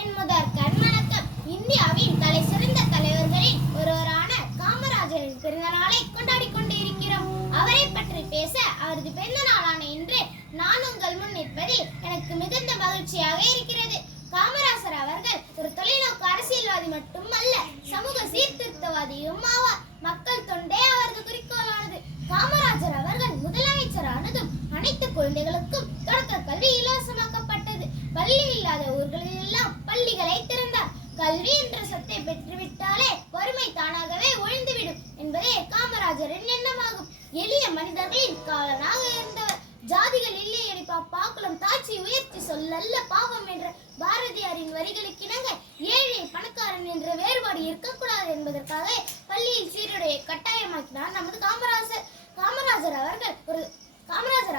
என் முதற் கண்வணக்கம். இந்தியாவின் தலை சிறந்த தலைவர்களில் ஒருவரான காமராஜரின் பிறந்த நாளை கொண்டாடிக் கொண்டிருக்கிறோம். அவரை பற்றி பேச அவரது பிறந்த நாளான இன்று நான் உங்கள் முன் நிற்பதில் எனக்கு மிகுந்த மகிழ்ச்சியாக இருக்கிறது. காமராஜர் அவர்கள் ஒரு தொலைநோக்கு அரசியல்வாதி மட்டுமல்ல, சமூக சீர்திருத்தவாதியும் ஆவார். மக்கள் தொண்டே அவரது குறிக்கோளானது. காமராஜர் அவர்கள் முதலமைச்சரானதும் அனைத்து குழந்தைகளுக்கும் தொடக்க கல்வி இலவசமாக்கப்பட்டது. பள்ளி இல்லாத ஊர்களில் எல்லாம் பள்ளிகளை திறந்தார். கல்வி என்ற சொத்தை பெற்றுவிட்டாலே வறுமை தானாகவே ஒழிந்துவிடும் என்பதே காமராஜரின் எண்ணமாகும். எளிய மனிதர்களின் காலனாக இருந்தவர். ஜாதிகள் இல்லையடி பாப்பா குலம் தாட்சி உயர்த்தி சொல்லல்ல பாவம் என்ற பாரதியாரின் வரிகளுக்கிணங்க ஏழை பணக்காரன் என்ற வேறுபாடு இருக்கக்கூடாது என்பதற்காக பள்ளியில் சீருடையை கட்டாயமாக்கினார் நமது காமராஜர். காமராஜர்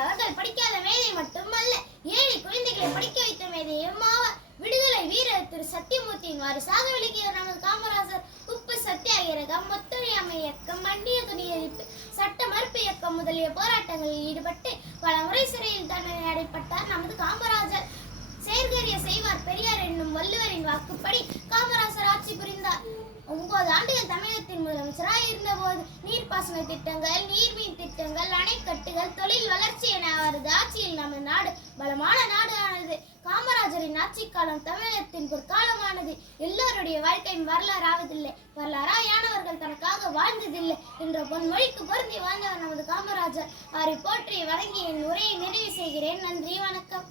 அவர்கள் படிக்காத மேதை மட்டுமல்ல, ஏழை குழந்தைகளை படிக்க வைத்த மேதையும் ஆவார். விடுதலை வீரர் திரு சத்தியமூர்த்தியின் வாரிசாக விளங்கியவர் நமது காமராஜர். உப்பு சத்தியாகிரகம், ஒத்துழையாமை இயக்கம், மண்டிய துணி எரிப்பு, சட்ட மறுப்பு இயக்கம் முதலிய போராட்டங்களில் ஈடுபட்டு பல முறை சிறையில் தண்டனை அடைப்பட்டார் நமது காமராஜர். செயற்கரிய செய்வார் பெரியார் என்னும் வள்ளுவரின் வாக்குப்படி காமராஜர் ஆட்சி புரிந்தார். 9 ஆண்டுகள் தமிழகத்தின் முதலமைச்சராக இருந்தபோது நீர்ப்பாசன திட்டங்கள், நீர்மீன் திட்டங்கள், அணைக்கட்டுகள், தொழில் வளர்ச்சி என அவரது ஆட்சியில் நமது நாடு பலமான நாடு ஆனது. காமராஜரின் ஆட்சி காலம் தமிழகத்தின் பொற்காலமானது. எல்லோருடைய வாழ்க்கையும் வரலாறு ஆவதில்லை, வரலாறாயானவர்கள் தனக்காக வாழ்ந்ததில்லை என்ற பொன்மொழிக்கு பொருந்தி வாழ்ந்தவர் நமது காமராஜர். அவரை போற்றி வழங்கி என் உரையை நிறைவு செய்கிறேன். நன்றி, வணக்கம்.